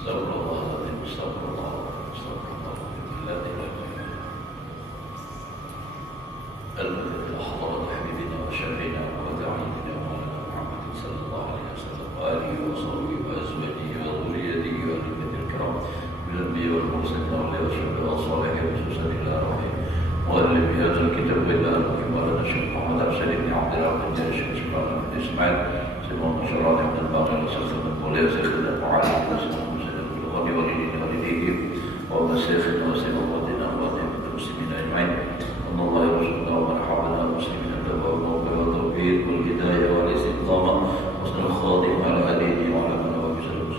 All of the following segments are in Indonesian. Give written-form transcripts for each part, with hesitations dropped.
Astagfirullahaladzim, astagfirullahaladzim, astagfirullahaladzim. La ilaha illallah. Alhamdulillah, hadratu habibina wa syarina wa da'idina wa ala Muhammad sallallahu alaihi wasallam wa alihi wa sahbihi wa azwajihi wa dhurriyyatihi wa ahli baitil kiram bil anbiya wal mursalin wa ala ashabihi wa salihin wa sallallahu alaihi wa allim hadzal kitab wa ila al-kimal Syekh Muhammad Absal bin Abdul Rahman Syekh Subhan bin Ismail Sebab masyarakat dan bangsa Rasulullah boleh sekadar mu'alif Qadi walidin walidihim wa masyarakat wa sayyidina wa sayyidina muslimin ajma'in Allah yarzuqna wa marhabana muslimin al-tawbah wa tawfiq wal hidayah wal istiqamah husnul khatimah ala hadihi wa ala man wabisallam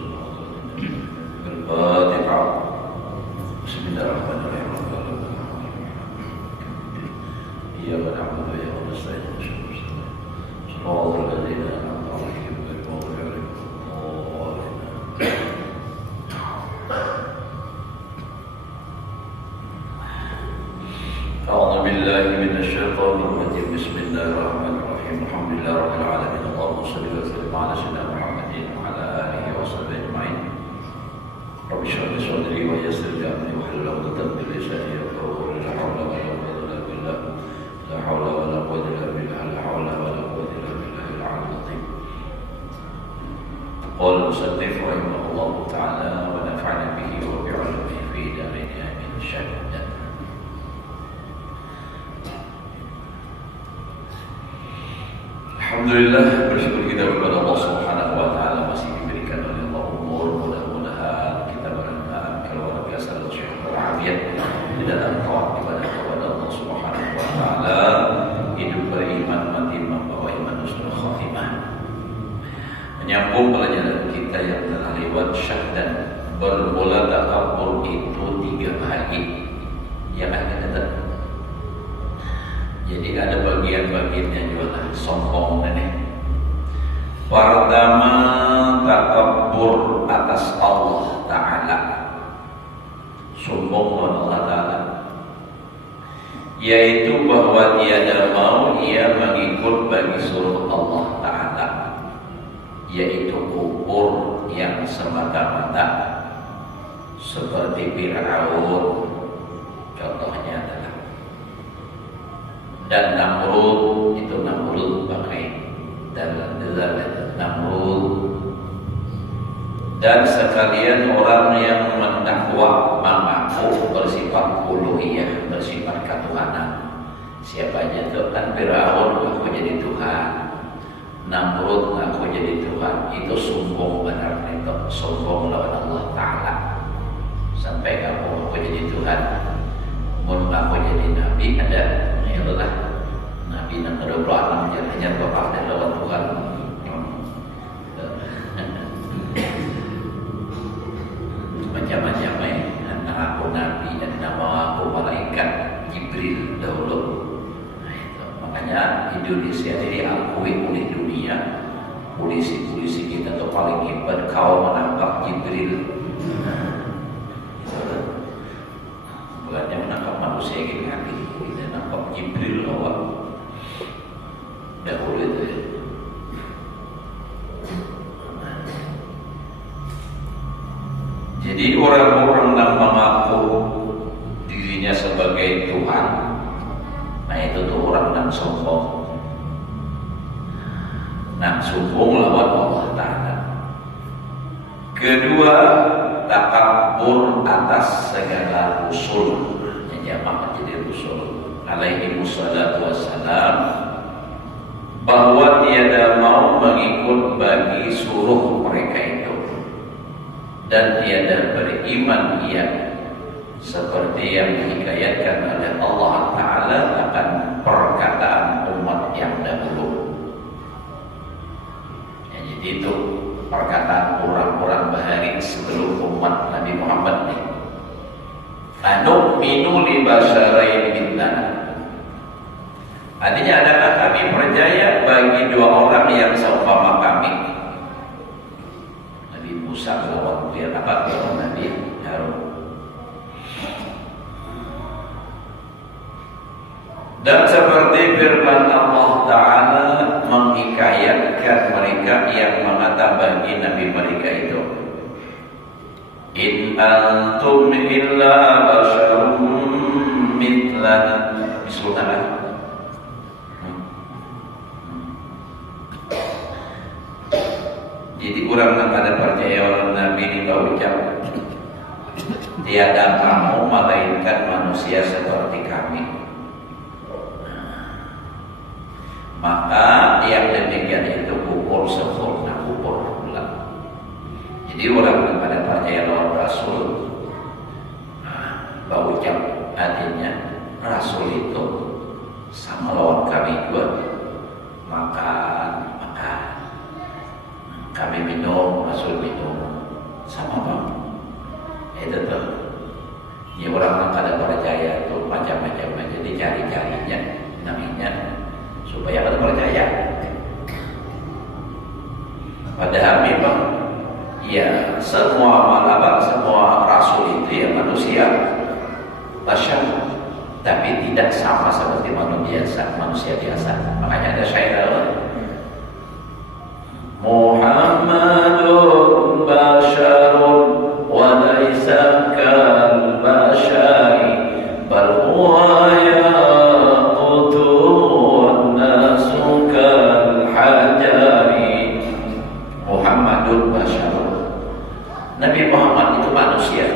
al-Fatihah Bismillahirrahmanirrahim Iyyaka na'budu wa iyyaka nasta'in Shiratal ladzina an'amta 'alaihim ghairil maghdubi 'alaihim waladdallin أعوذ بالله من الشيطان الرجيم بسم الله الرحمن الرحيم الحمد لله رب العالمين اللهم صل وسلم على سيدنا محمد وعلى آله وصحبه أجمعين رب اشرح لي صدري ويسر لي أمري واحلل عقدة من لساني يفقهوا قولي لا حول ولا قوة إلا بالله لا حول ولا قوة إلا بالله لا حول ولا قوة إلا بالله العلي العظيم قال المصنف رحمه الله تعالى ونفعنا به وبعلمه في دارين آمين الشهادة Alhamdulillah, bersyukur kita kepada Allah Subhanahu wa taala masih diberikan oleh Allah umur, mudah-mudahan kita berdoa keluar biasa dan sehat walafiat di dalam taat ibadah kepada Allah Subhanahu wa taala, hidup beriman mati membawa iman husnul khatimah. Menyambung pelajaran kita yang telah lewat syahdan bermula takabbur itu 3 bahagi yang akan datang. Jadi ada bagian-bagiannya juga sombong ini. Pertama takabbur atas Allah Ta'ala, sombong kepada Allah Ta'ala, yaitu bahwa tiada mau ia mengikut bagi suruh Allah Ta'ala, yaitu kufur yang semata-mata seperti Fir'aun contohnya adalah, dan Namrud, itu Namrud pakai dalam Namrud, dan sekalian orang yang mendakwa mengaku bersifat uluhiyah, bersifat ketuhanan. Siapa aja itu kan Fir'aun mengaku jadi Tuhan, Namrud mengaku jadi Tuhan, itu sombong benar, itu sombong lawan Allah Ta'ala. Sampai kamu mengaku jadi Tuhan, mengaku jadi Nabi, ada itulah Nabi yang ke-26 hanya berkata lawan Tuhan. Macam-macam nama aku Nabi dan nama aku malaikat Jibril dahulu. Nah, itu. Makanya Indonesia ini diakui oleh dunia, polisi-polisi kita itu paling hebat, kau menangkap Jibril. Bukannya menangkap manusia yang nanti kita nangkap Jibril awal dahulu itu ya. Jadi orang-orang yang mengaku dirinya sebagai Tuhan, nah itu tuh orang yang sombong. Nah, sombong lawan Allah Ta'ala. Kedua, takabbur atas segala usul, yang jamak menjadi usul alaihi wassalatu wassalam, bahwa tiada mau mengikut bagi suruh mereka itu, dan tiada beriman ia seperti yang dihikayatkan oleh Allah Ta'ala akan perkataan umat yang dahulu. Jadi itu perkataan orang-orang baharik sebelum umat Nabi Muhammad ini. Anu'minu li basyarain minnana. Artinya adakah kami percaya bagi 2 orang yang seumpama kami? Nabi Musa melawan Nabi Harun. Dan seperti firman Allah Ta'ala menghikayatkan mereka yang mengata bagi Nabi mereka itu, In antum illa basyarum mithlana. Bismillah. Jadi kurang pada percaya orang Nabi ini ucap, tiada kamu melainkan manusia seperti kami. Maka yang demikian itu kufur sempurna, kufur bulat. Jadi orang pada percaya lawan Rasul, ucap artinya Rasul itu sama lawan kami juga. Makan, kami minum, Rasul minum, sama bang. Itu tuh. Ya orang kada percaya itu macam-macam aja dicari-carinya, namanya supaya kada percaya. Padahal memang ya semua malaikat, semua Rasul itu ya manusia, basyar, tapi tidak sama seperti manusia biasa. Makanya ada syair Muhammadun basyarun wa laisa kal basyari bal huwa yaqutu wan nasu kal hajari. Muhammadun basyarun, Nabi Muhammad itu manusia,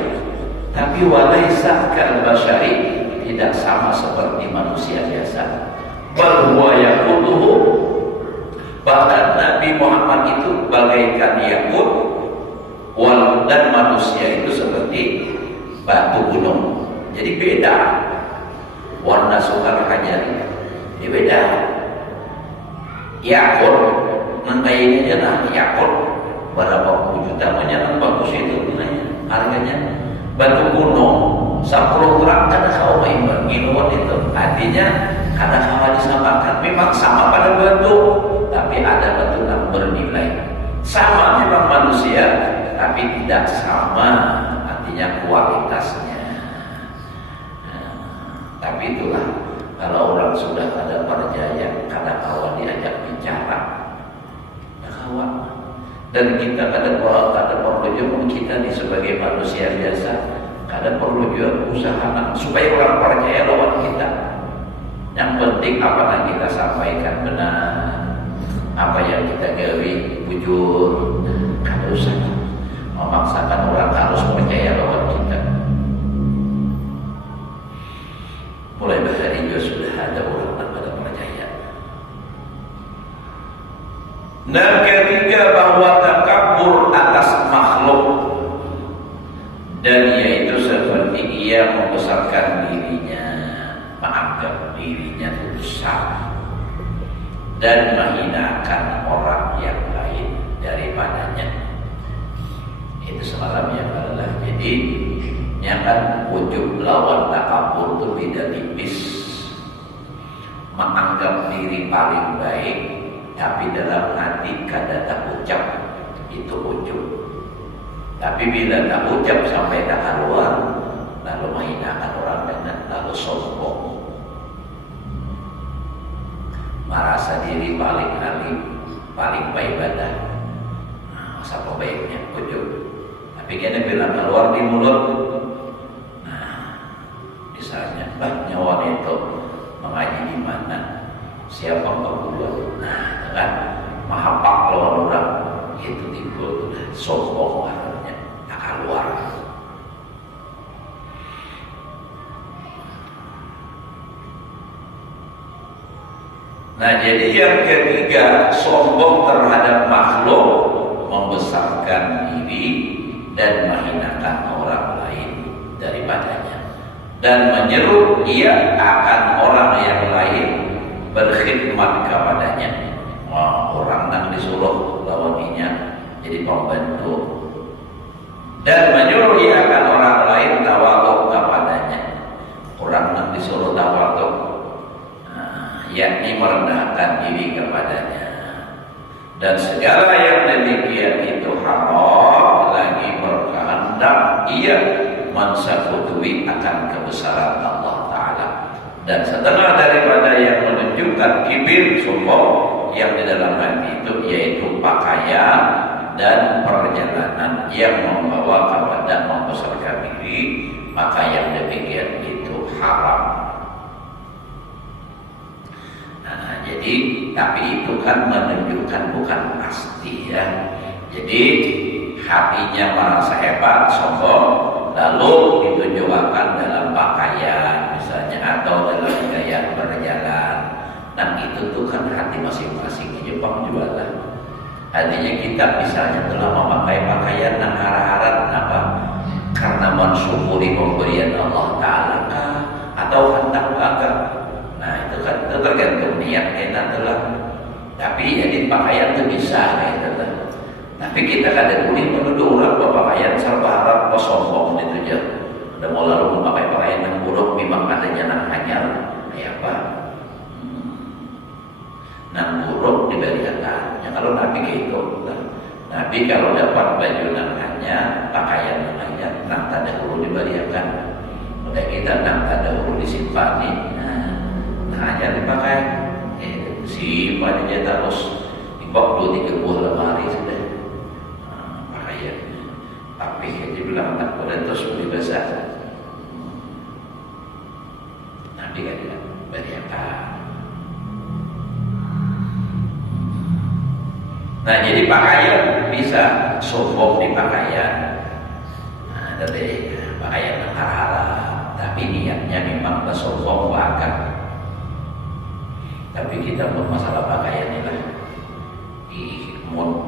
tapi wa laisa kal basyari, tidak sama seperti manusia biasa. Bal huwa yaqutu, bahkan Nabi Muhammad itu bagaikan yakut, dan manusia itu seperti batu gunung. Jadi beda. Warna sukar hajari, ini beda. Yakut, nanti ini nah yakut berapa puluh juta, banyak bagus itu harganya. Batu gunung 10 gram karena kau main minuman itu, artinya karena kau disamakan memang sama pada bentuk, tapi ada bentuk yang bernilai. Sama memang manusia, tapi tidak sama artinya kualitasnya. Tapi itulah kalau orang sudah ada percaya, karena kawan diajak bicara, ya kawan. Dan kita kada perlu juga kita nih sebagai manusia biasa, kada perlu juga usaha supaya orang percaya lawan kita. Yang penting apa yang kita sampaikan benar, apa yang kita gawe jujur, kada usah memaksakan orang harus percaya lawan kita. Mulai dari juga sudah ada orang yang pada percaya. Dan ketiga, bahwa takabur atas makhluk, dan yaitu seperti ia membesarkan dirinya, menganggap dirinya besar, dan menghinakan orang yang lain daripadanya. Itu semalam yang adalah. Jadi yang kan wujud lawan takabur itu beda tipis. Menganggap diri paling baik, tapi dalam hati kada tak ucap, itu wujud. Tapi bila tak ucap sampai tak keluar, lalu menghinakan orang lain, lalu sombong, merasa diri paling alim, paling baik badan. Masa baiknya wujud. Tapi kena bilang keluar di mulut. Misalnya, nyawa itu mengaji di mana? Siapa berbuat? Nah, kan mahapak lawan orang itu timbul sombong warnanya, tak keluar. Nah, jadi yang ketiga, sombong terhadap makhluk, membesarkan diri dan menghinakan orang lain daripadanya, dan menyeru ia akan orang yang lain berkhidmat kepadanya. Orang yang disuruh lawannya jadi pembantu, dan menyuruh ia akan orang lain tawaduk kepadanya. Orang yang disuruh tawaduk, yakni merendahkan diri kepadanya. Dan segala yang demikian itu haram, lagi berkehendak ia mensekutuwi akan kebesaran Allah Ta'ala. Dan setengah daripada yang menunjukkan kibir, sombong yang di dalam hati itu, yaitu pakaian dan perjalanan yang membawa kepada membesarkan diri, maka yang demikian itu haram. Nah, jadi tapi itu kan menunjukkan bukan pasti ya. Jadi hatinya merasa hebat, sombong, lalu ditunjukkan dalam pakaian misalnya atau dalam gaya berjalan. Dan itu tuh kan hati masing-masing. Jepang juga lah. Artinya kita misalnya telah memakai pakaian yang harap-harap apa? Karena mensyukuri pemberian Allah Ta'ala atau hendak bangga. Nah itu kan itu tergantung niat kita telah. Tapi jadi pakaian itu bisa gitu lah. Tapi kita kadang boleh menuduh orang berpakaian serba harap sombong itu aja. Udah mau lalu memakai pakaian yang buruk memang adanya nang hanyar. Kayak apa? Nang buruk diberikan. Ya kalau Nabi gitu, Nabi kalau dapat baju nang hanya pakaian nang hanya nang tanda huruf diberikan. Udah kita nang tanda huruf disimpan nih. Nah hanya dipakai. Simpan aja terus. Dibawa 2-3 buah lemari sudah. Pakaian. Tapi dia bilang tak boleh terus beli basah. Nabi kan tidak berikan. Nah jadi pakaian bisa sombong di pakaian. Nah dari pakaian yang haram, tapi niatnya memang bersombong bahkan. Tapi kita pun masalah pakaian ini lah.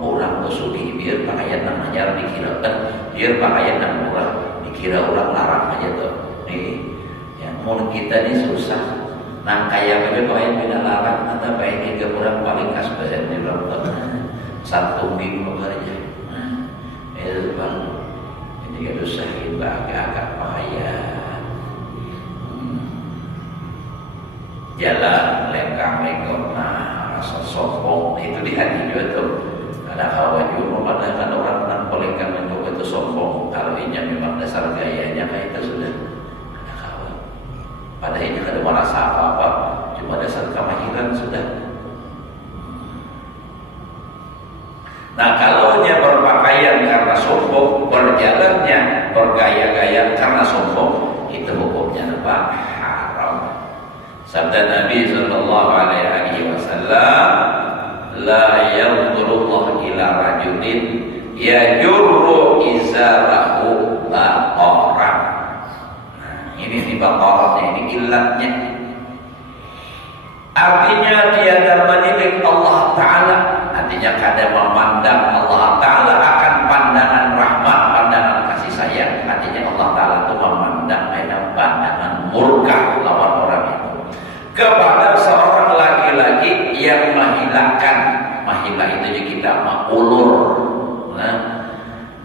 Orang bersugi biar pakaian yang hajar dikira kan, biar pakaian yang murah dikira orang larang aja tuh. Nih, yang mau kita ini susah. Nah kayak pakaian beda larang, atau pakaian ke orang paling khas bahasa di dalam satu minggu aja. Itu bang, jadi harus sahih agak pakaian. Jalan lengkang-lengkong, rasa sombong itu di hati juga tuh. Ada kawan juga memandangkan orang yang pelengkang-lengkong itu sombong. Kalau ini memang dasar gayanya kayak itu sudah. Ada kawan. Padahal ini ada merasa apa-apa, cuma dasar kemahiran sudah. Nah kalau dia berpakaian karena sombong, berjalannya bergaya-gaya karena sombong, itu hukumnya apa? Haram. Sabda Nabi sallallahu alaihi wasallam, la yanzurullah ila rajulin yajurru izarahu baqara. Nah, ini di baqaranya, ini illatnya. Artinya tiada menilik Allah Ta'ala. Artinya kadang memandang Allah Ta'ala akan pandangan rahmat, pandangan kasih sayang. Artinya Allah Ta'ala itu memandang dengan pandangan murka lawan orang itu kepada seorang laki-laki yang menghilangkan, mahila itu kita mengulur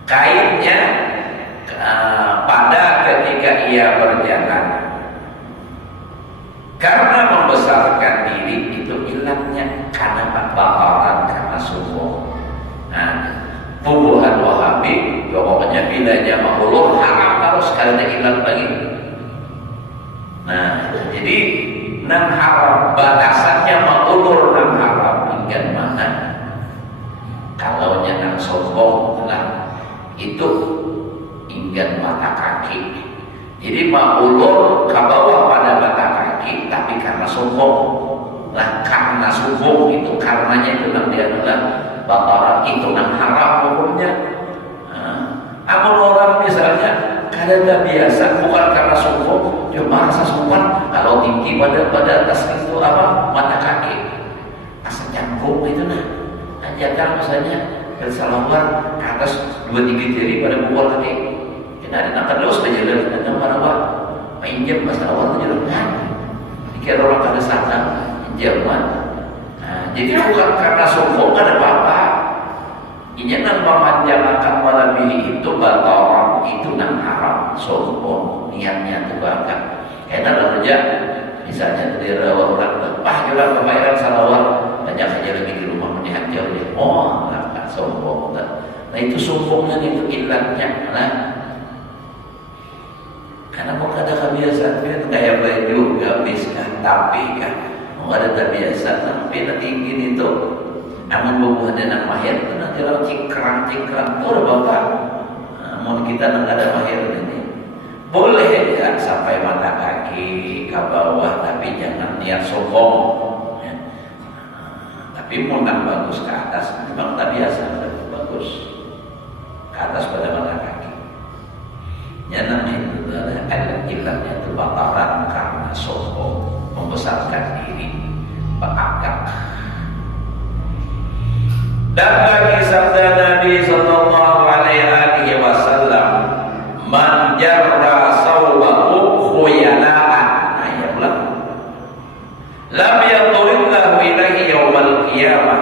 kainnya pada ketika ia berjalan. Karena membesarkan diri itu ilahnya karena bakaran, karena sombong. Nah, tubuhan Wahabi, pokoknya bila dia mengulur haram harus karena ilat lagi. Nah, jadi nang haram batasannya mengulur nang haram hingga mana? Kalau nang sombong lah itu hingga mata kaki. Jadi mengulur ke bawah pada mata kaki, tapi karena sombong. Lah karena sombong itu karenanya itu nang dia adalah bakaran itu nang haram hukumnya. Amun orang misalnya kadang biasa bukan karena sombong, cuma rasa sombong kalau tinggi pada atas itu apa mata kaki, asa canggung itu nah. Jangan misalnya bersalawat ke atas 2-3 jari pada buah kaki. Ada nak terus berjalan dengan mana pinjam bersalawat berjalan kan? Dikira orang kada sana pinjaman. Nah, jadi bukan karena sombong ada apa-apa. Ini nang memanjangkan melebihi itu bataran itu nang haram sombong niatnya itu bahkan. Karena ada kerja misalnya dari orang lepas jualan pembayaran salawat banyak saja lagi di rumah melihat jauh dia. Oh, nggak sombong. Nah itu sombongnya itu ilatnya. Nah, karena mau ada kebiasaan itu kayak baju gamis kan, tapi kan mau ada kebiasaan tapi tinggi itu Namun bubuh ada mahir itu nanti lawan cingkrang tuh bapak. Mau kita nggak ada mahir ini. Boleh ya sampai mata kaki ke bawah, tapi jangan niat sombong. Ya. Tapi mau bagus ke atas, memang tak biasa bagus ke atas pada mata kaki. Ya namanya itu adalah ilatnya itu bakaran karena sombong, membesarkan diri, berakak. Dan bagi sabda Nabi Sallallahu Alaihi Wasallam, man jarra sawbahu khuyala'an, ayatlah, lam yaturillahu ilaihi yawmal qiyamah.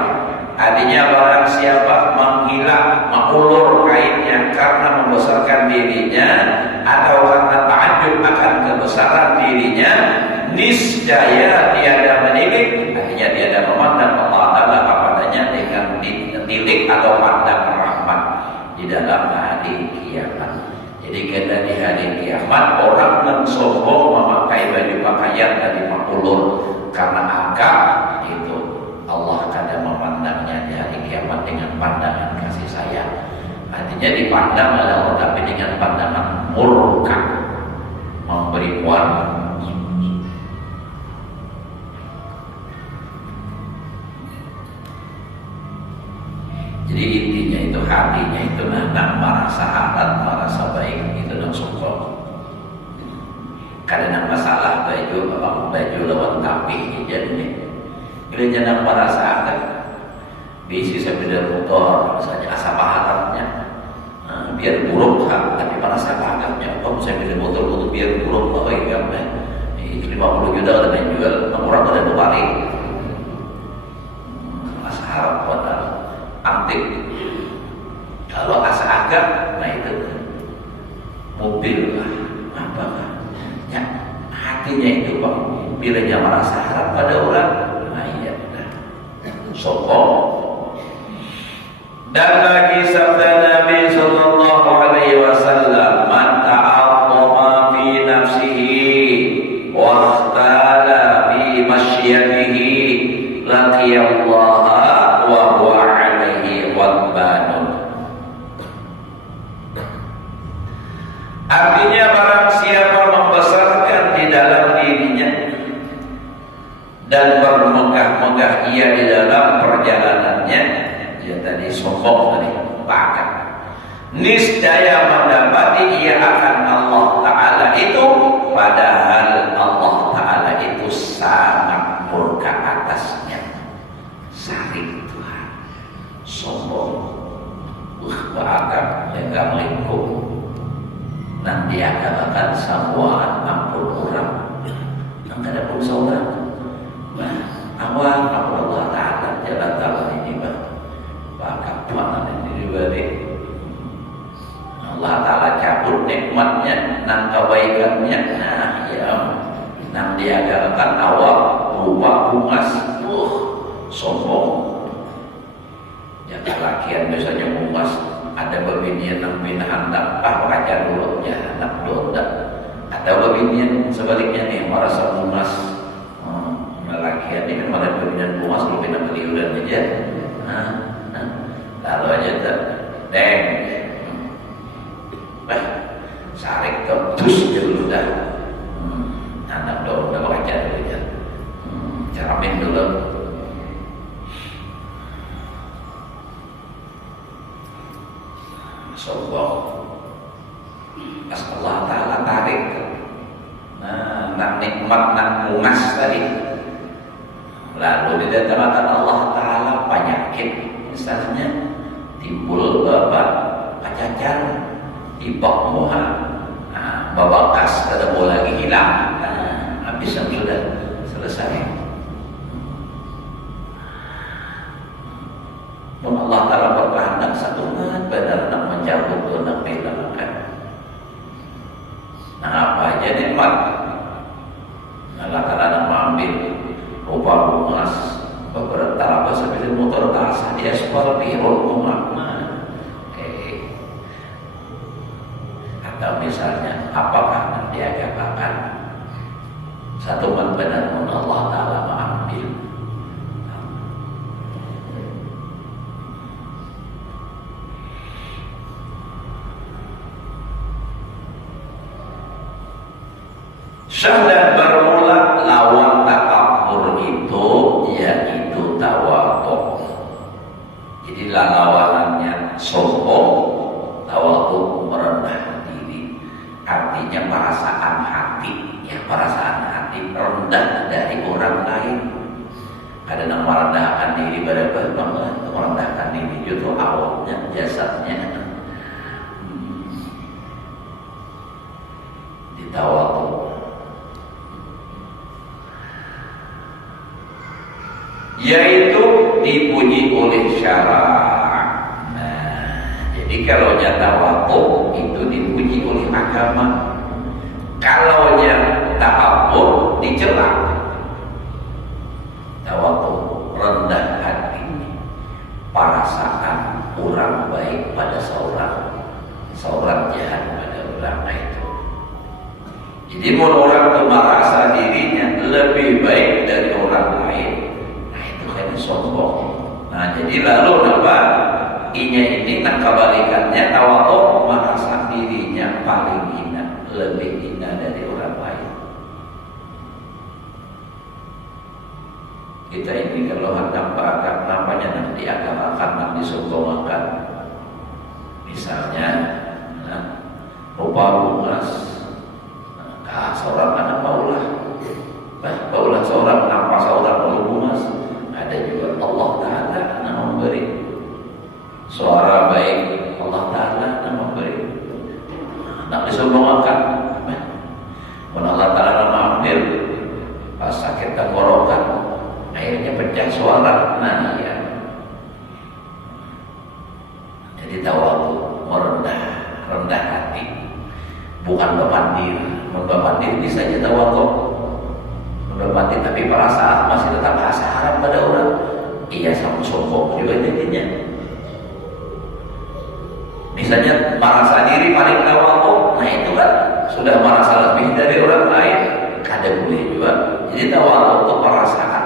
Artinya barang siapa menghilak, mengulur kainnya karena membesarkan dirinya atau karena ta'ajub akan kebesaran dirinya, niscaya tiada menilik, artinya tiada memandang Allah Ta'ala kepadanya dengan tilik atau pandang rahmat di dalam hari kiamat. Jadi kita di hari kiamat orang yang sombong memakai baju pakaian dari makulur karena angka itu, Allah kada memandangnya di hari kiamat dengan pandangan kasih sayang. Artinya dipandang oleh Allah tapi dengan pandangan murka, memberi warna. Jadi intinya itu hatinya itu nak merasa hatat, merasa baik itu nak sombong. Kadang masalah baju lawan tapi jadi bila jangan merasa hatat, bisi sepeda motor misalnya asap hatatnya, biar buruk tapi merasa hatatnya. Kalau sepeda motor untuk biar buruk apa ya? 50 juta udah menjual, orang udah balik. Masa harap pada antik. Kalau asa agak, nah itu mobil lah, apa lah, ya hatinya itu bang, bila dia merasa harap pada orang, nah iya, sombong. Dan lagi sabda Nabi Sallallahu Alaihi Wasallam, man ta'azzama fi nafsihi wa ikhtala fi masyiatihi laqiyallaha wa huwa alaihi ghadbanun. Artinya barang siapa membesarkan di dalam dirinya dan bermegah-megah ia di dalam perjalanannya, dia tadi sombong tadi, bahkan niscaya mendapati ia akan Allah Ta'ala itu, padahal Allah Ta'ala itu sangat murka atasnya. Saring Tuhan, sombong, bahkan enggak melingkup. Nanti akan samuan ampun orang, yang ada pun seorang. Awal Allah Ta'ala jalan tahun ini bahkan mana ini diberi Allah Ta'ala cabut nikmatnya dan kebaikannya. Nah ya, nang diagalkan awal rupa bungas, sombong. Ya kelakian biasanya bungas. Ada babinian nang bina handap, baca dulu ya anak donda. Ada babinian sebaliknya nih merasa bungas, lelakian ini kan malah babinian bungas lebih nak keliuran aja. Lalu aja tak deng, sarik terus dulu dah. Anak donda baca dulu ya, ceramin dulu. Sombong. Pas Allah Ta'ala tarik, nak nikmat, nak mungas tadi, lalu didatangkan Allah Ta'ala penyakit, misalnya timbul pacacar, ibak muha, babakas, tidak boleh lagi hilang, habis sudah selesai. Pun Allah Ta'ala berkehendak satu benar nak mencabut atau nak menghilangkan. Nah apa aja nikmat Allah Ta'ala nak mengambil rupa bungas beberapa apa sampai di motor tasah di aspal biru rumah. Atau misalnya apakah nak diagamakan satu benar Allah Ta'ala mengambil. Syahdan bermula lawan takabur itu yaitu tawadhu. Jadi lawanannya sombong, tawadhu merendah diri. Artinya perasaan hati, ya perasaan hati rendah dari orang lain. Ada yang merendahkan diri pada merendahkan diri justru awalnya jasadnya ditawadhu. Yaitu dipuji oleh syarak. Nah, jadi kalau tawadhu itu dipuji oleh agama. Kalau takabur dicela. Tawadhu rendah hati, perasaan orang baik pada seorang jahat pada orang itu. Jadi mau orang itu merasa dirinya lebih baik dari orang lain, nah itu kan sombong. Nah jadi lalu apa? Ini kebalikannya tawadhu merasa dirinya paling hina, lebih hina dari orang lain. Kita ini kalau nampaknya nanti akan disombongkan. Misalnya, rupa bungas, seorang anak baulah seorang nampak seorang bungas. Ada juga Allah Taala yang memberi. Suara baik Allah Taala yang memberi. Nak disombongkan. Allah Taala mengambil pas sakit tenggorokan. Akhirnya pecah suara. Nah ya. Jadi tawadhu rendah hati, bukan bebandir. Membebandir bisa aja tawadhu, membebandir tapi perasaan masih tetap rasa harap pada orang. Iya sama sombong juga intinya. Misalnya merasa diri paling tawadhu, nah itu kan sudah merasa lebih dari orang lain. Kada boleh juga. Jadi tawadhu itu perasaan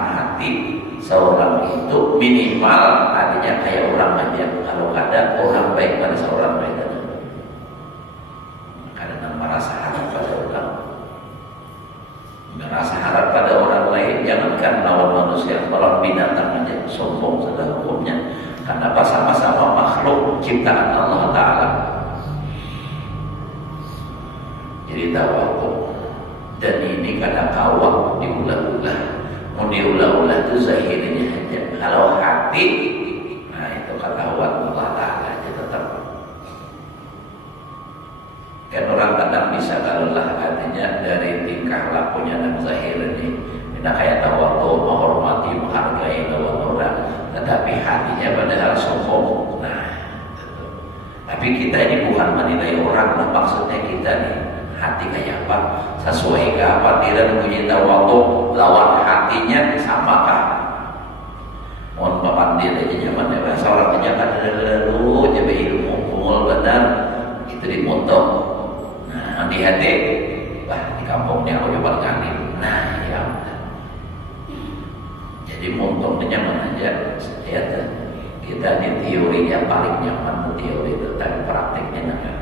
seorang itu minimal artinya kayak orang aja. Kalau ada orang baik pada seorang baik, kadang merasa harap pada orang, merasa harap pada orang lain. Jangankan lawan manusia, lawan binatang aja sombong sudah hukumnya. Karena sama-sama makhluk ciptaan Allah Taala. Jadi tawadhu, dan ini kadang kawak diulang-ulang. Mau diulah-ulah itu zahirnya aja. Kalau hati, nah itu ketahuan Allah Ta'ala aja tetap. Kan orang kadang bisa kalau lah artinya dari tingkah lakunya dan zahir ini, kita kayak tawadhu, menghormati, menghargai lawan orang, tetapi hatinya padahal sombong. Nah, gitu. Tapi kita ini bukan menilai orang, nah maksudnya kita nih. Hati kayak apa? Sesuai ke apa? Tidak punya tawadhu lawan hatinya samakah? Mohon papandir aja zaman ya, bahasa orang pejabat lalu jadi ilmu kumul benar itu dimotong. Nah di hati, di kampungnya aku coba ngalim. Nah ya, jadi montongnya mana aja? Ya, kita di teorinya paling nyaman teori itu, tapi praktiknya nggak.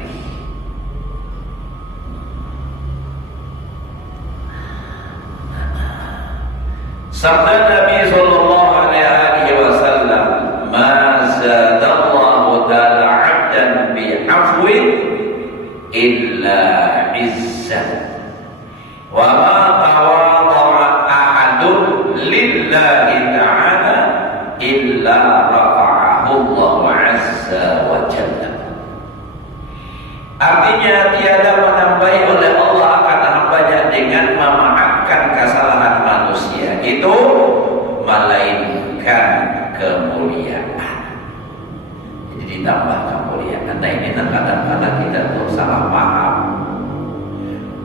Sabda Nabi sallallahu alaihi wasallam, "Ma zadallahu ta'ala 'abdan bi 'afwin illa 'izzan wa ma tawadha'a ahadun lillahi ta'ala illa rafa'ahu Allahu 'azza wa jalla." Artinya tiada menambahi oleh Allah akan hambanya dengan memaafkan kesalahan manusia itu melainkan kemuliaan. Jadi ditambah kemuliaan. Nah ini kadang-kadang kita tuh salah paham.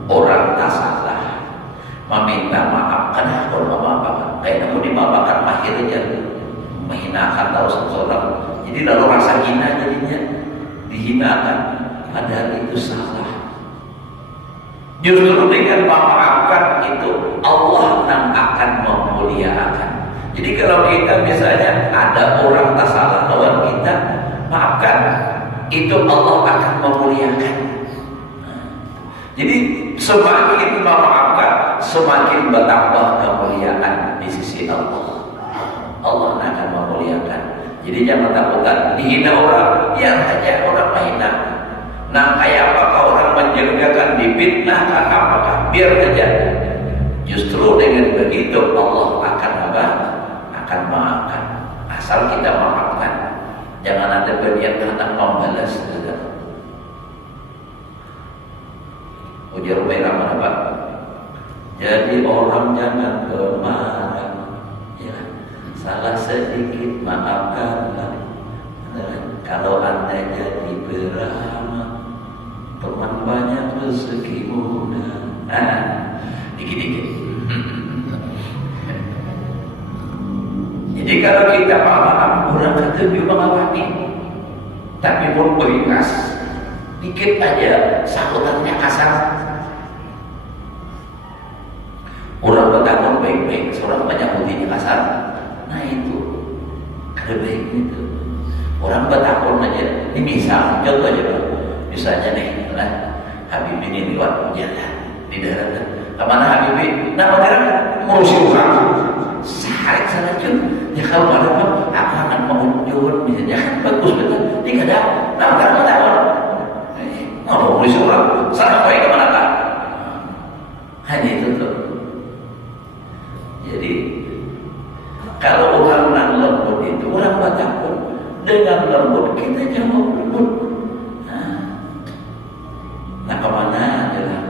Orang tak salah meminta maaf karena kalau memaafkan kayak kamu dimaafkan akhirnya menghinakan tahu seseorang. Jadi lalu rasa hina jadinya dihinakan. Padahal itu salah. Justru dengan memaafkan itu Allah yang akan memuliakan. Jadi kalau kita misalnya ada orang tak salah lawan kita, maafkan, itu Allah akan memuliakan. Jadi semakin memaafkan, semakin bertambah kemuliaan di sisi Allah. Allah akan memuliakan. Jadi jangan takutan dihina orang, biar saja orang menghina. Nah, kayak apakah orang menjelgakan, difitnahkan, apakah biar saja. Justru dengan begitu Allah akan apa? Akan maafkan. Asal kita maafkan. Jangan ada berniat hendak membalas. Ujar Umairah apa? Jadi orang jangan kemarah, ya. Salah sedikit maafkanlah. Kalau anda jadi beramal, teman banyak rezeki mudah. Dikit-dikit. Jadi kalau kita maaf, orang kata juga mengawani, tapi pun beringas, dikit aja sahutannya kasar. Orang bertakwa baik-baik, seorang banyak buktinya kasar. Nah itu ada baiknya itu. Orang bertakwa aja. Ini misal, contoh aja Pak. Misalnya nih, Habib ini lewat jalan di daerah. Kemana Habib? Nah, orang ngurusi orang. Sehari sana cuy. Ya kalau ada apa, aku akan mengunjung. Misalnya kan bagus betul. Dia kada. Nah, orang bertakwa. Mau ngurusi orang. Sana baik kemana tak? Hanya itu tuh. Jadi kalau orang nak lembut itu, orang bertakwa dengan lembut kita jangan lembut. Nah kemana jalan?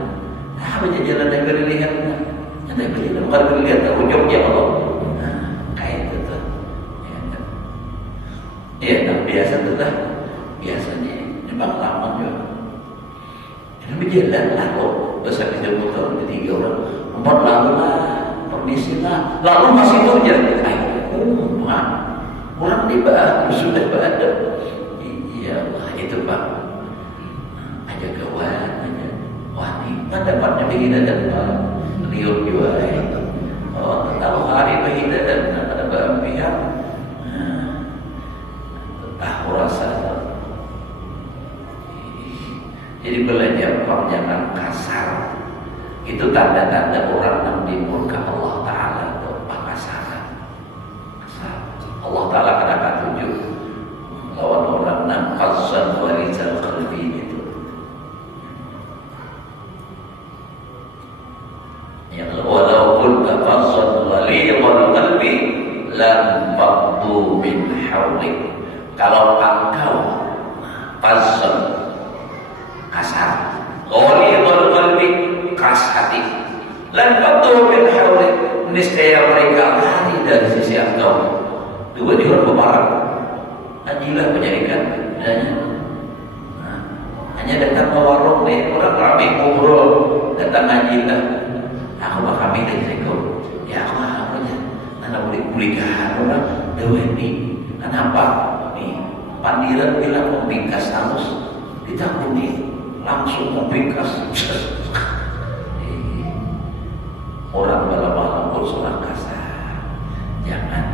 Banyak jalan yang berlihat. Ada berlihat, bukan berlihat ujungnya Allah. Kayak itu tuh. Ya, biasa tuh lah. Biasanya ini pengalaman juga. Ini berjalan lah kok. Besar kita motor ketiga orang, 4 lalu lah. Permisi lah, lalu masih terjadi. Orang dibahas sudah berada. Iya Allah itu Pak. Aja kawan, aja wani. Pendapatnya begini dan Pak. Liur juga. Oh, tahu hari begini dan ada pihak. Tahu rasa. Jadi belajar jangan kasar. Itu tanda-tanda orang yang dimurka Allah Ta'ala itu pakasaran. Allah Ta'ala kenapa tunjuk lawan orang yang qassan warizal qalbi itu. Yang walaupun qassan warizal qalbi lam faddu min hawlik. Kalau engkau qassan kasar, warizal qalbi keras hati, lan betul min hawlik, niscaya mereka lari dari sisi engkau. Dua di orang pemarah, ajilah menjadikan hanya datang ke warung nih, orang ramai ngobrol, datang ajilah, aku bakal minta jengkol, ya aku aja, anak boleh orang dewa ini, kenapa? Nih, pandiran bilang mau bingkas hangus, ditanggung nih, langsung mau bingkas. Orang malam-malam bersuara kasar, jangan.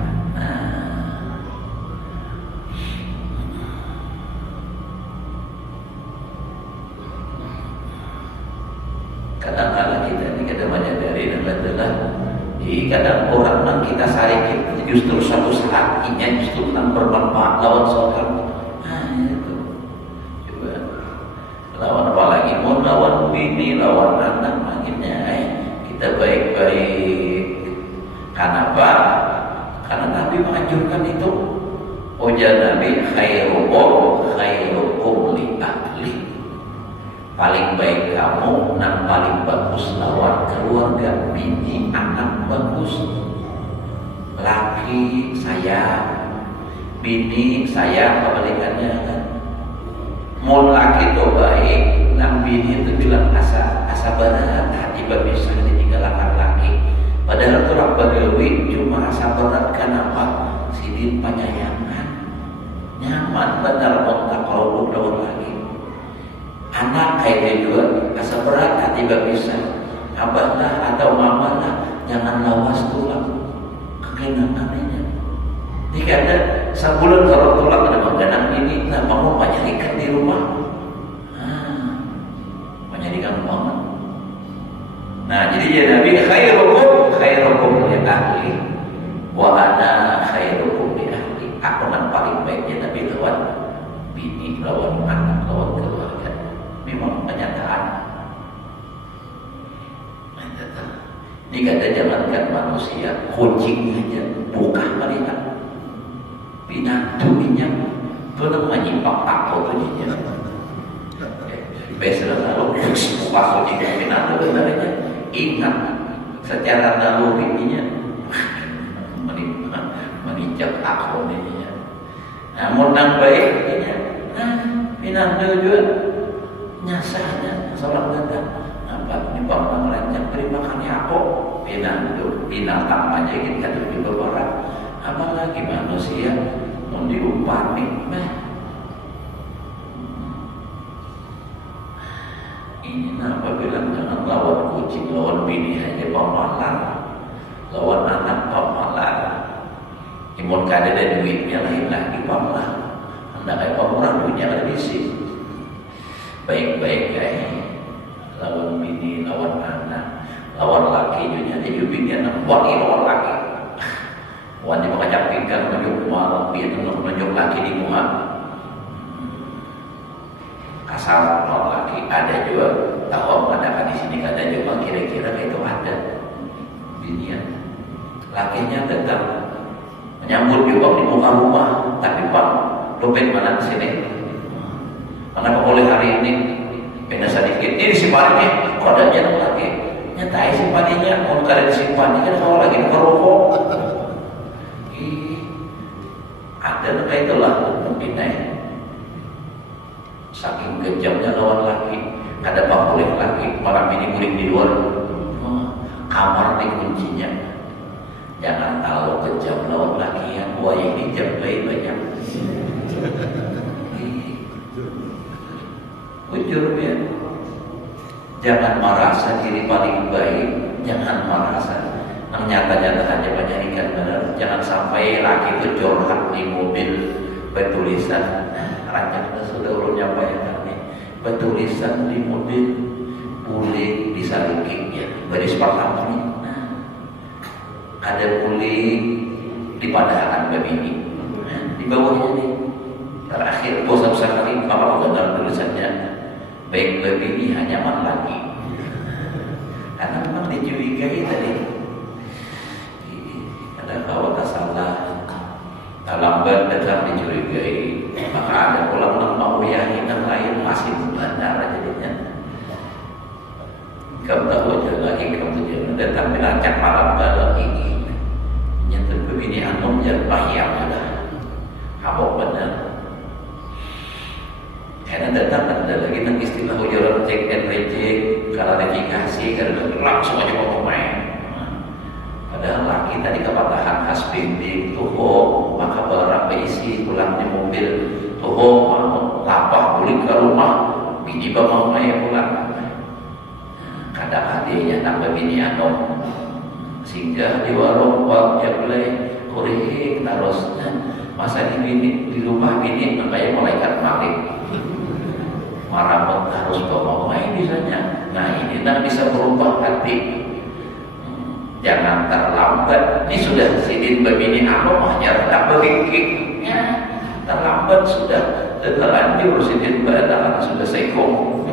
Kadang-kadang kita ini kadang menyadari dan adalah, kadang orang yang kita saring justru satu saat ini justru yang bermanfaat lawan seorang. Itu coba lawan apa lagi? Mau lawan bini, lawan anak, makanya kita baik-baik. Kenapa? Karena Nabi menganjurkan itu. Ujar Nabi, khairukum li ahli. Paling baik kamu dan paling bagus lawan keluarga, bini, anak bagus. Laki saya, bini saya, kebalikannya kan. Mau laki itu baik, dan bini itu bilang asa berat, hati bisa ditinggalkan laki. Padahal orang bagawi cuma asa berat. Kenapa? Sidin penyayangan, nyaman benar kontak kalau lawan lagi. Anak kayak juga asa berat, hati bisa. Abah lah atau mama lah, jangan lawas tulang kekenangannya. Jika ada sebulan kalau tulang ada mengganang ini, nah mau banyak ikan di rumah. Banyak ikan banget. Nah, jadi ya Nabi khairukum li ahli wa ana khairukum li ahli. Aku yang paling baiknya Nabi lawan bini, lawan anak, lawan keluarga. Memang kenyataan. Ini kata jangankan manusia, kucing aja buka melihat pinatunya belum menyimpang takut aja. Besok lalu buka kucing pinatu sebenarnya ingat secara nalurinya meninjak takut ini. Namun yang baiknya, pinatu juga nyasanya seorang datang. Apa ini bang merancang terima kasih aku binatang aja gitu kan juga orang apalagi manusia mau diumpani ini apa bilang jangan lawan kucing lawan bini aja pemalar lawan anak pemalar imun kada ada duitnya lain lagi pemalar anda kayak pemalar punya lebih sih baik-baik kayak lawan bini, lawan anak, lawan laki juga jadi bini anak wangi lawan laki. Wangi mengacapkan menunjuk malam dia menunjuk laki di muka. Kasar lawan laki ada juga tahu mengatakan di sini kata juga kira-kira itu ada binian. Lakinya tetap menyambut juga di muka rumah, tapi pak dompet mana di sini? Kenapa boleh hari ini? Benda sedikit, ini simpannya kodenya lagi nyatai simpannya mau kalian simpan ini kan kalau lagi buka rokok ada nama itulah mungkin saking kejamnya lawan laki ada apa boleh laki malam ini guling di luar kamar dikunci jangan tahu kejam lawan laki yang wah ini jam banyak jujur ya, jangan merasa diri paling baik, jangan merasa nyata-nyata aja banyak ikan benar, jangan sampai laki itu curhat di mobil bertulisan, rancangnya sudah urut nyampaikan nih, bertulisan di mobil boleh disalingin ya, baris pertama nih, ada boleh di padahan begini, di bawahnya nih, terakhir bosan sekali apa benar tulisannya. Baik begini hanya nyaman lagi karena memang dicurigai tadi ada kawan salah lambat datang dicurigai maka ada pulang mau yang lain masih benar jadinya kamu tahu aja lagi kamu jangan datang merancang malam lagi nyentuh begini anom jangan bahaya ada habok benar karena datang ada lagi nang istilah ujaran cek dan reject klarifikasi karena langsung aja mau main padahal laki tadi kepatahan khas bimbing tuh maka barang berisi pulang di mobil tuh mau lapah balik ke rumah bini bapak main pulang kadang adiknya tambah bini anom sehingga di warung jable kuring terus masa ini di rumah bini kayak malaikat malik marah harus bawa main bisanya. Nah ini nak bisa berubah hati. Jangan terlambat. Ini sudah sidin begini apa mahnya tak berikik. Terlambat sudah terlanjur sidin badan sudah sekong.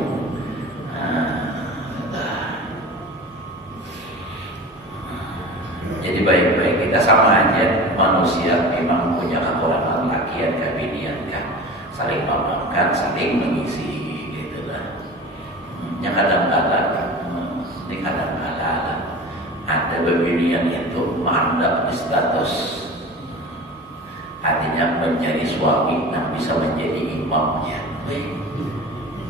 Jadi baik-baik kita sama aja manusia memang punya kekurangan lakian kebinian kan saling memaafkan saling mengisi. Yang kadang-kadang ada beginian itu mandap di status artinya menjadi suami yang bisa menjadi imamnya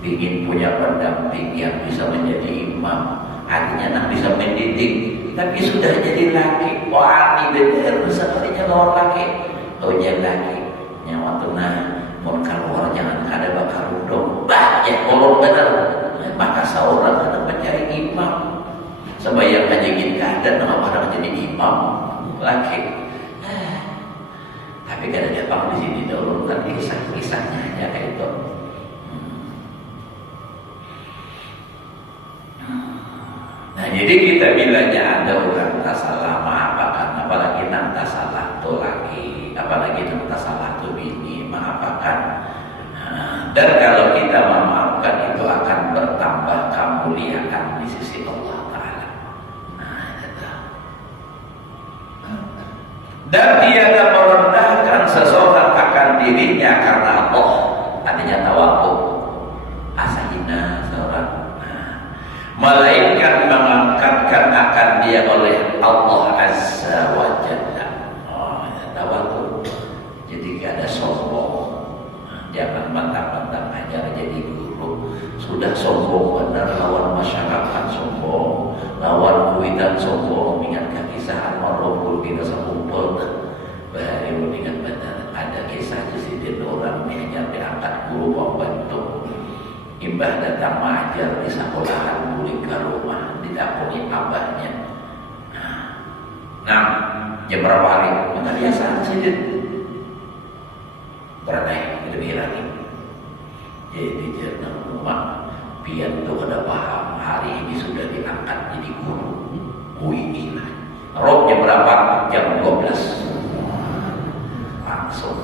ingin punya pendamping yang bisa menjadi imam artinya yang bisa mendidik tapi sudah jadi laki wah ini benar sepertinya lawan laki oh jadi laki nyawa tenang mau keluar jangan ada bakal dong banyak kolom benar maka seorang hendak mencari imam sebayang aja gitu dan orang jadi imam laki tapi kada datang di sini dulu kan kisah-kisahnya aja kayak itu nah jadi kita bilangnya ada orang tak salah maafakan, apalagi nak tak salah tu laki, apalagi nak tak salah tu bini, maafakan. Dan kalau kita memaafkan itu akan bertambah kemuliaan di sisi Allah Ta'ala. Dan tiada merendahkan seseorang akan dirinya karena Allah, adanya tawakal, asa hina seorang, melainkan mengangkatkan akan dia oleh Allah Azza wa Jalla. Tawakal. Jadi tidak ada sombong. Jangan mentang-mentang ajar jadi guru sudah sombong, benar lawan masyarakat sombong, lawan kuitan sombong, ingat kisah Maruful bin Sakumpul baru ingat benar ada kisah Sidin orang ini diangkat guru pembantu imbah datang mengajar di sekolahan murid ke rumah didapuri abahnya. Nah jam berapa hari mengajar Sidin beranai lebih lagi. Jadi jangan rumah pian tuh ada paham hari ini sudah diangkat jadi guru. Wih, rob jam berapa? Jam 12. Langsung.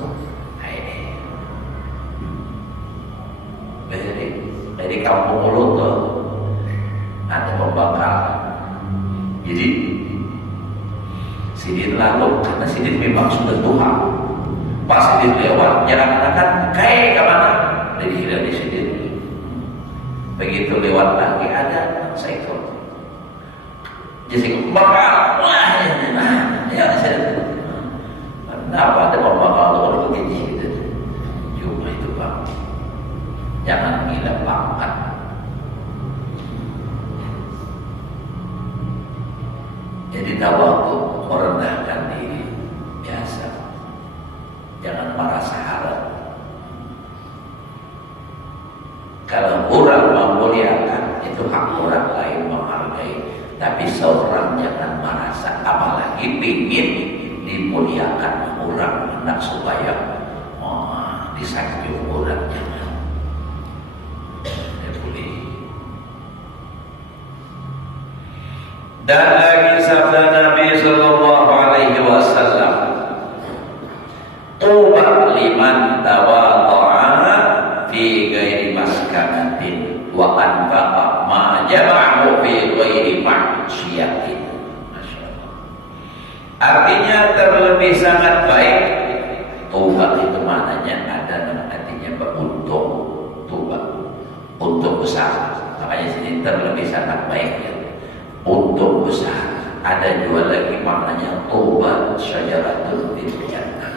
Dari kampung Ulu tuh ada pembakar. Jadi Sidin lalu karena Sidin memang sudah Tuhan. Pas Sidin lewat, jangan-jangan kayak kemana? Dari hilang di Sidin. Begitu lewat lagi ada seekor. Jadi bakal, wah, ya saya. Kenapa ada pembakar luar begini? Cuma itu bang. Jangan gila pangkat. Jadi tawakal merendahkan diri biasa. Jangan merasa harap. Kalau orang memuliakan itu hak orang lain menghargai, tapi seorang jangan merasa, apalagi ingin dimuliakan orang hendak supaya disanjung orang, jangan. Tidak boleh. Dan lagi sabda Nabi Sallallahu Alaihi Wasallam, Tuba liman tawadha'a fi ghairi maskanatin wa anfaqa ma jama'ahu fi ghairi maksiatin. Masyaallah. Artinya terlebih sangat baik. Tuba itu maknanya ada dalam artinya beruntung. Tuba untung besar. Makanya sini terlebih sangat baik ya. Untung besar. Ada dua lagi maknanya tuba syajaratul fil jannah.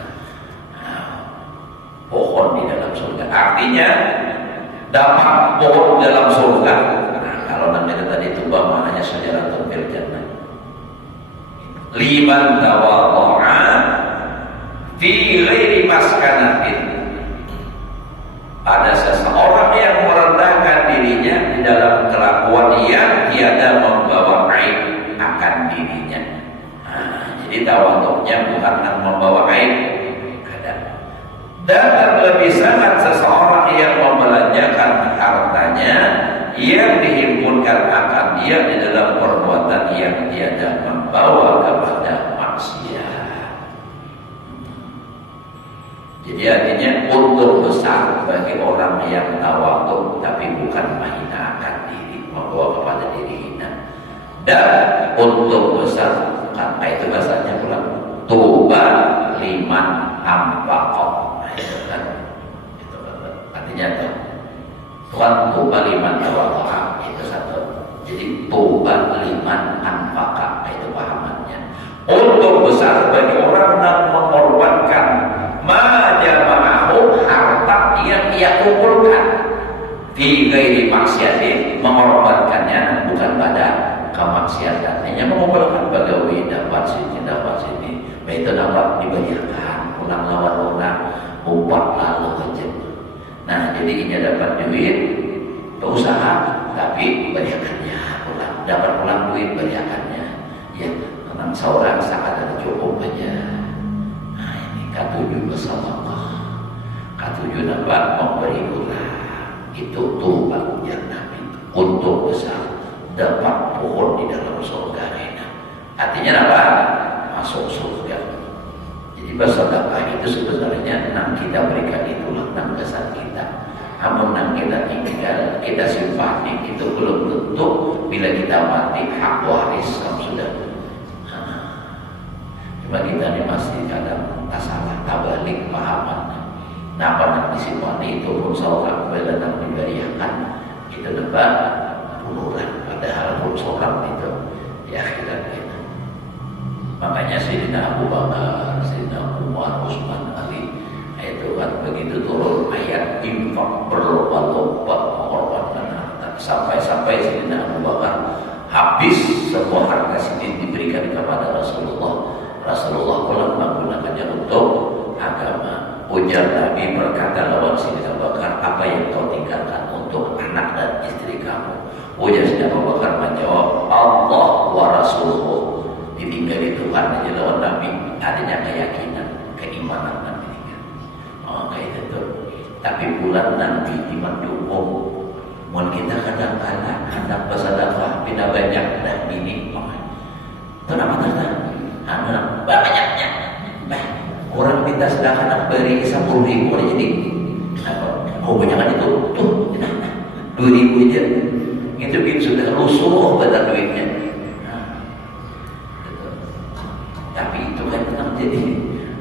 Pohon di dalam surga. Artinya dapat pohon dalam surga. Nah, kalau namanya tadi tuba maknanya syajaratul fil jannah. Liman tawadha'a fi ghairi maskanatin. Ada seseorang yang merendahkan dirinya di dalam kelakuan yang tiada membawa aib akan dirinya. Nah, jadi tawadhu'nya bukan membawa aib. Dan terlebih sangat seseorang yang membelanjakan hartanya yang dihimpunkan akan dia di dalam perbuatan yang tiada membawa kepada maksiat. Jadi artinya untung besar bagi orang yang tawadhu, tapi bukan menghinakan diri, membawa kepada diri hina. Dan untung besar, apa itu bahasanya pula? Tuba liman anfaqa. Itu kan, artinya tuh Tuhan tuba liman tawadha'a, itu satu. Jadi tuba liman anfaqa, itu pahamannya. Untung besar bagi orang yang mengorbankan majama'ahu, harta yang ia kumpulkan fi ghairi maksiatin, mengorbankannya bukan pada kemaksiatan. Hanya mengumpulkan pegawai dapat sini, itu dapat dibayarkan pulang lawan orang umpat lalu kerja. Nah, jadi ini dapat duit berusaha, tapi bayarkannya pulang, dapat pulang duit bayarkannya. Ya, tenang seorang saat ada cukup aja. Nah, ini katujuh bersama Allah, katujuh dapat memberi pulang. Itu tuh yang Nabi untung besar dapat pohon di dalam surga. Artinya apa? Masuk surga. Jadi bersedekah itu sebenarnya yang kita berikan itulah yang kesan kita. Namun yang kita tinggal, kita simpan itu belum tentu bila kita mati hak waris yang sudah. Cuma kita ini masih kadang tak salah, tak balik pahaman. Nah, pernah disimpan itu pun seorang bila yang diberiakan itu dapat puluhan, padahal pun seorang itu di akhirat itu. Makanya Sayyidina Abu Bakar, Sayyidina Umar, Utsman, Ali itu kan begitu turun ayat infak berlomba-lomba mengorbankan harta sampai Sayyidina Abu Bakar habis semua harta sidin diberikan kepada Rasulullah. Rasulullah pula menggunakannya untuk agama. Ujar Nabi berkata lawan Sayyidina Abu Bakar, apa yang kau tinggalkan untuk anak dan istri kamu? Ujar Sayyidina Abu Bakar menjawab, Allah wa Rasuluhu. Ditinggali Tuhan aja lawan Nabi, adanya keyakinan, keimanan Nabi. Oh kayak itu. Tapi bulan Nabi iman diumum. Mun kita kadang-kadang hendak bersedekah bina banyak dan ini. Kenapa tak? Anak banyaknya. Orang minta sedekah nak beri 10.000 jadi oh banyakan itu tuh 2.000 aja. Itu sudah rusuh pada duitnya. Tapi itu kan tenang jadi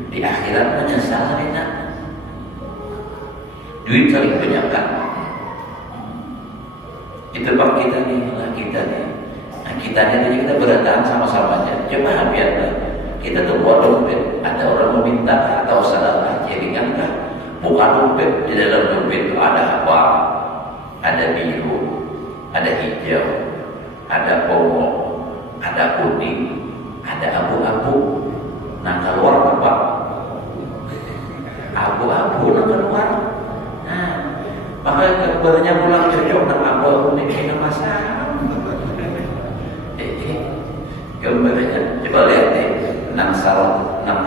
di akhirat menyesal enak. Duit saling banyakkan. Itu bang kita nih, kita nih. Nah, kita nih kita berataan sama-samanya. Cuma biarlah kita tuh buat dompet. Ada orang meminta atau salah jaringan kan? Bukan dompet, di dalam dompet itu ada apa? Ada biru, ada hijau, ada ungu, ada kuning, ada abu-abu. Nah keluar apa? Abu-abu nak keluar. Nah, maka kabarnya pulang cocok dengan abu-abu ini kena masalah. Gambarnya coba lihat deh, enam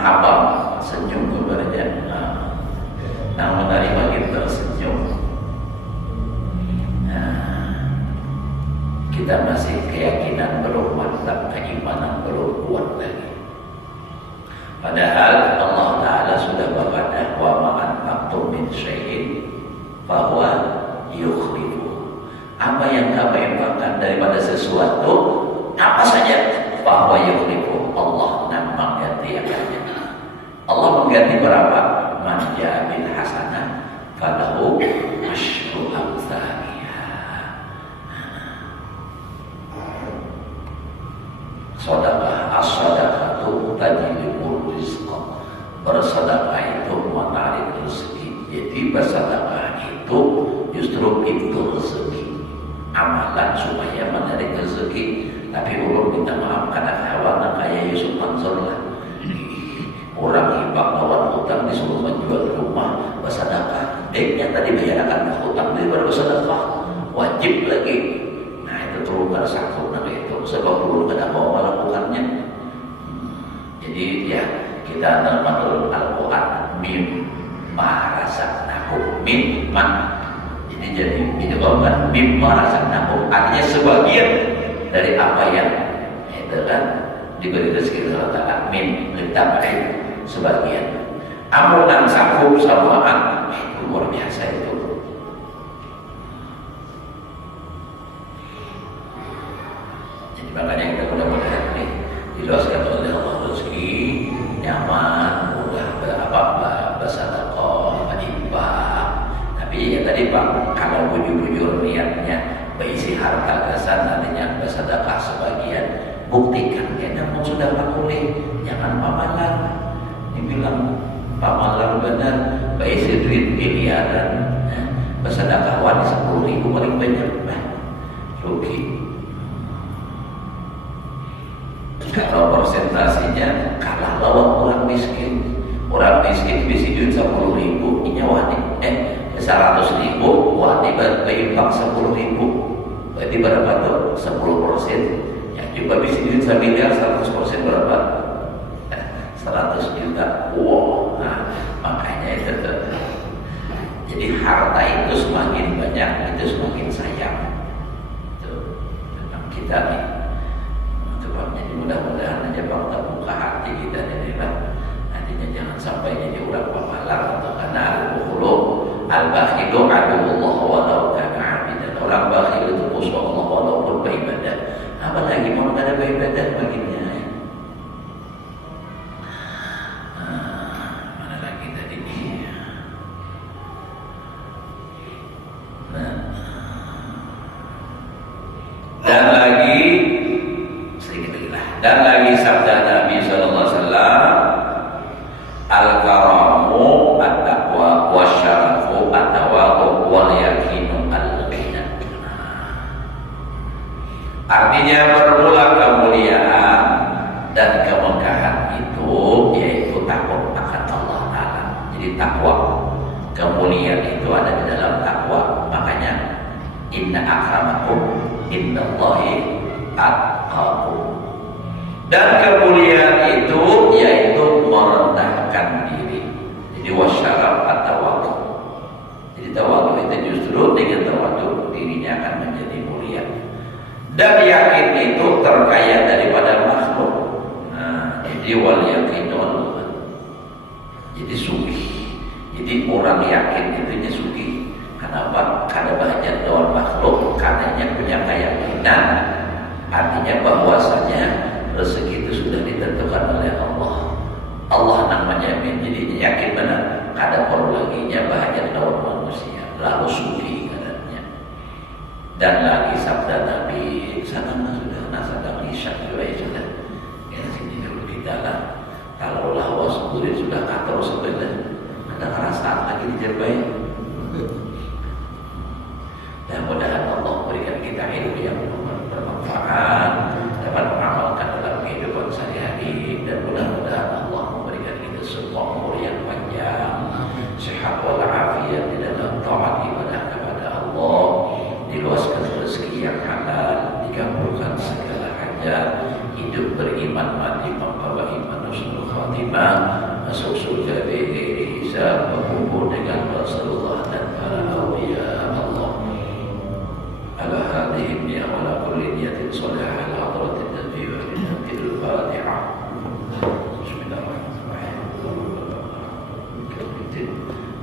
habang senyum gambarnya. Nah, menerima kita senyum. Nah, kita masih keyakinan belum mantap, keimanan belum kuat lagi. Padahal Allah Ta'ala sudah berkata wa ma'anfaqtum min syai'in bahwa yukhlifu. Apa yang kamu infakkan daripada sesuatu, apa saja, bahwa yukhlifu, Allah nak mengganti akannya. Allah mengganti berapa? Man ja'a bil hasanah falahu asyru amsalihha. Sedekah, as-sadaqatu tajlibul rizqa. Bersedekah itu menarik rezeki. Jadi bersedekah itu justru pintu rezeki. Amalan supaya menarik rezeki. Tapi ulun minta maaf karena kawan kayak Yusuf Mansur lah. Orang hibak lawan hutang disuruh menjual rumah bersedekah. Deknya tadi bayarkan hutang daripada bersedekah. Wajib lagi. Nah itu terluka satu nanti itu sebab ulun kada mau melakukannya. Jadi ya kita dalam Al-Quran mimma razaqnakum mimman. Jadi menyebabkan mimma razaqnakum artinya sebagian dari apa yang itu kan diberi rezeki Allah Ta'ala min litabai sebagian. Amulan sakum samaan itu luar biasa itu. Jadi makanya kita mudah-mudahan nih diluaskan oleh Allah rezeki nyaman, mudah bersedekah, infak. Tapi ya tadi Pak, kalau bujur-bujur niatnya berisi harta gasan nantinya bersedekah sebagian, buktikan ya namun sudah boleh, jangan pamalan. Dibilang pamalan benar, berisi duit miliaran, bersedekah 10.000 paling banyak, rugi. Kalau persentasinya kalah lawan orang miskin. Orang miskin bisi duit 10.000, ini wani 100.000, wani berinfak 10.000. Berarti berapa tuh? 10%. Yang coba bisi duit 1 miliar, 100% berapa? 100 juta. Wow. Nah, makanya itu tuh. Jadi harta itu semakin banyak, itu semakin sayang. Tuh, memang kita kita nih. Jadi mudah-mudahan aja Bang terbuka hati kita nih lah. Nantinya jangan sampai jadi orang pemalas atau karena al-bukhlu al-bakhilu aduwwullah walau kana 'abidan. Orang bakhil itu musuh Allah walaupun beribadah. Apalagi mau ada beribadah baginya. Mana lagi tadi nih? Dan lagi sabda Nabi sallallahu alaihi wasallam, al-karamu at-taqwa wasyarafu at-tawadhu wal yaqinu al-ghina. Artinya bermula kemuliaan dan kemegahan itu yaitu takut akan Allah Ta'ala. Jadi takwa, kemuliaan itu ada di dalam takwa. Makanya inna akramakum indallahi atqakum. Dan kemuliaan itu yaitu merendahkan diri. Jadi wasyaraf at-tawadhu. Jadi tawadhu itu justru dengan tawadhu dirinya akan menjadi mulia. Dan yakin itu terkaya daripada makhluk. Nah, jadi wal yaqinun. Jadi sugi. Jadi orang yakin itu sugi. Kenapa? Karena banyak doang makhluk katanya punya keyakinan. Artinya bahwasanya rezeki itu sudah ditentukan oleh Allah. Allah namanya menjadi yakin benar. Kada perlu lagi bahagia lawan manusia. Lalu sufi katanya. Dan lagi sabda Nabi sana sudah nasadang isyak juga ya sudah. Ya sini dulu kita lah. Kalau lawas kulit sudah kator sebenarnya. Ada perasaan lagi dijabai. Dan mudah-mudahan Allah berikan kita ilmu yang bermanfaat, dapat mengamalkan dalam kehidupan sehari-hari, dan mudah-mudahan Allah memberikan kita semua umur yang panjang, sehat walafiat di dalam taat ibadah kepada Allah, diluaskan rezeki yang halal, dikabulkan segala hajat, hidup beriman mati membawa iman husnul khatimah, masuk surga bighairi hisab, berkumpul dengan Rasulullah dan para awliya Allah. Ala hadhihi niyyah wa ala kulli niyatin shalihah ala hadratin nabi wa bintil Fatihah. Bismillahirrahmanirrahim.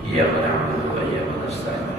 Iyyaka na'budu wa iyyaka nasta'in.